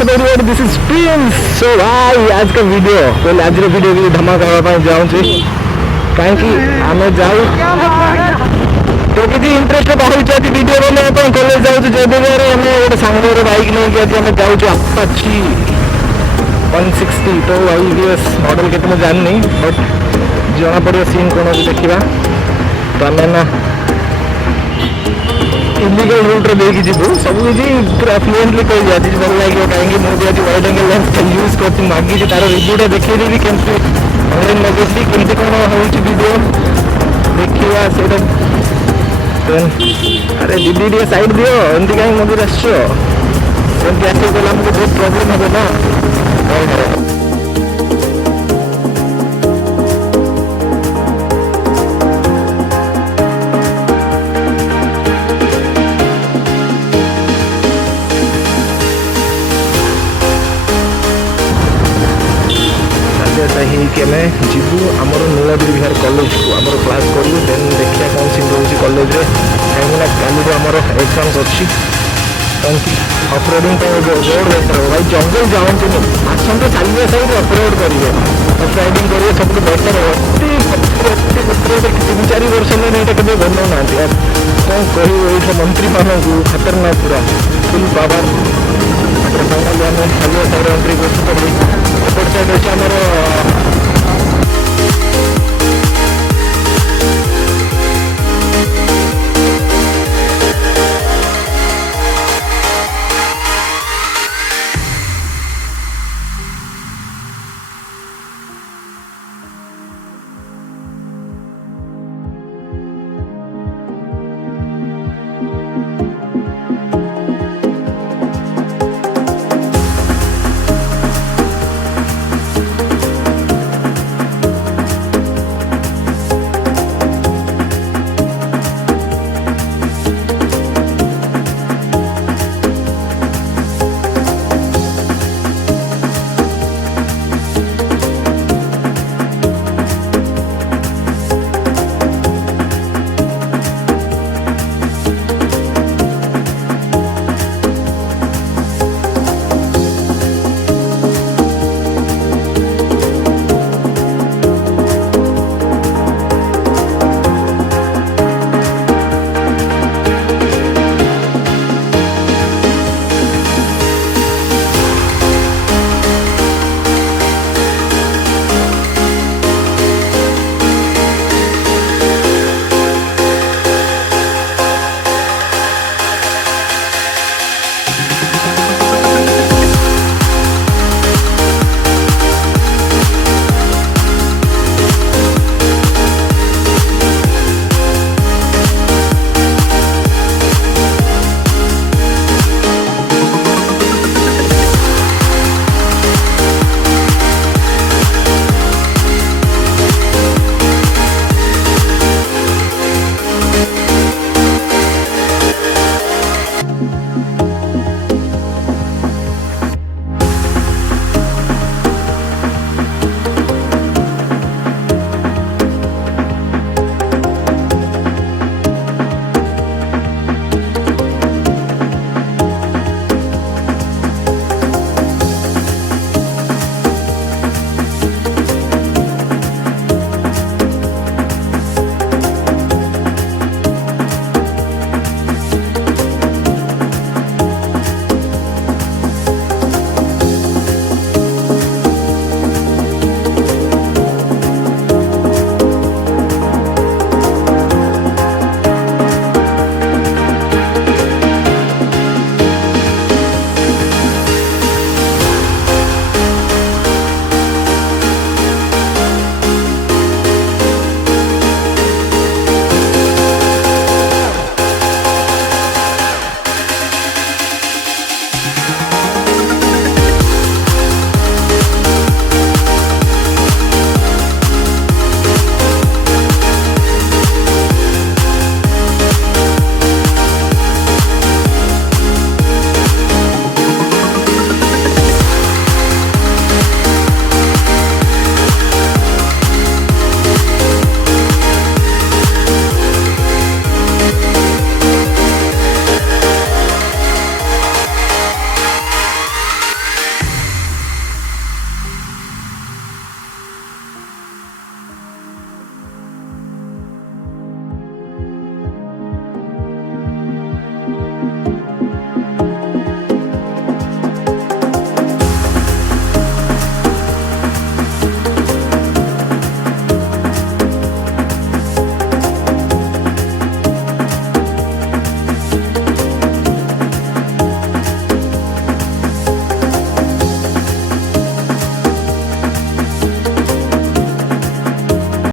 everybody, this is Prince. So भाई आज का वीडियो पहले आज वीडियो के लिए धमाका हवा जाऊँ कहीं आम जाऊ तो किसी इंटरेस्ट बहुत अच्छी वीडियो बने तो कॉलेज जाऊँ जयदेव आम गोटे सांग बाइक नहीं आज आम जाऊँ अपाची 160 तो यूएस मॉडल के मुझे जाननी बट जना पड़ो सीन कौन देखा तो आम ना इलिगल रूट्रे देखिए जीवु सबकि पूरा फ्लुएंटली कही जाती भल लगे कहीं मुझे आज वाइड एंगल लेंस यूज कर मागिी तार रिव्यूटा देखिए केमती ऑनलाइन मगेली केमती कौन हो वीडियो देखा से अरे दीदी टे साइड दियो एमती कहीं मगेर आसमती आसगले आमको बहुत प्रोब्लेम हे ना कि आम जीवु आमर नीलगिरी विहार कॉलेज को आम क्लास करूँ देन देखिए कौन सीन रोचे कॉलेज में कहीं कल आमर एग्जाम्स अच्छी कहीं अफरोडिंग रोड बेटर भाई जंगल जाऊँ आसते साइड साइड अफरोड करेंगे अफ राइडिंग करेंगे सब बेटर है 3-4 वर्ष ये केवे बनाऊना कौन कह मंत्री मानू खतरनाक पूरा फुल पावर फाइनाली आम हालिया साइड एंट्री कर